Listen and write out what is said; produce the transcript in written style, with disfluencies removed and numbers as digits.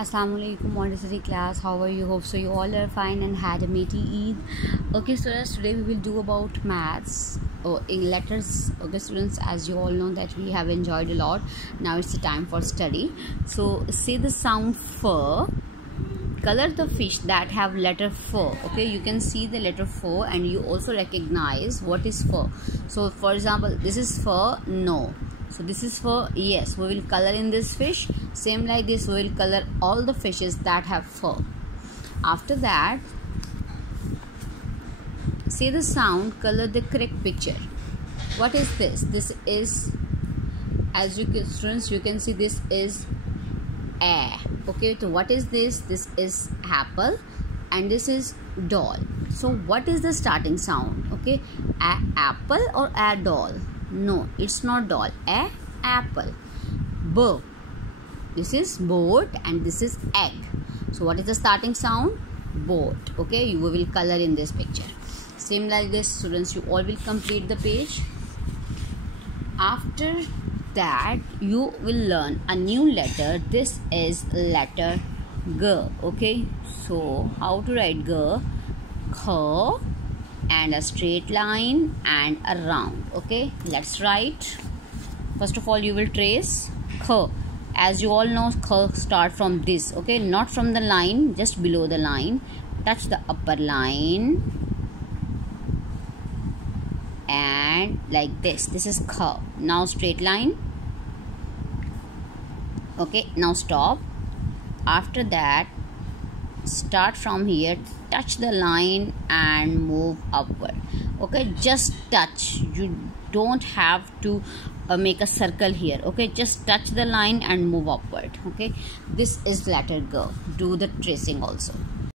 Assalamualaikum Montessori class. How are you? Hope so you all are fine and had a meaty Eid. Okay students, today we will do about maths in letters. Okay students, as you all know that we have enjoyed a lot. Now it's the time for study. So say the sound fur. Color the fish that have letter fur. Okay, you can see the letter fur and you also recognize what is fur. So for example, this is fur, no. So this is fur, yes. We will color in this fish. Same like this, we will color all the fishes that have fur. After that, say the sound, color the correct picture. What is this? This is, as you can, students, you can see this is a. Okay, so what is this? This is apple and this is doll. So what is the starting sound? Okay, a apple or a doll? No, it's not doll. A apple. B. This is boat and this is egg. So what is the starting sound? Boat. Okay, you will color in this picture. Same like this, students, you all will complete the page. After that, you will learn a new letter. This is letter G. Okay, so how to write G? K and a straight line and a round. Okay, let's write. First of all, you will trace K. As you all know, K start from this. Okay, not from the line, just below the line. Touch the upper line and like this. This is K. Now straight line. Okay, now stop. After that, start from here, touch the line and move upward. Okay, just touch. You don't have to make a circle here. Okay, just touch the line and move upward. Okay, this is letter G. Do the tracing also.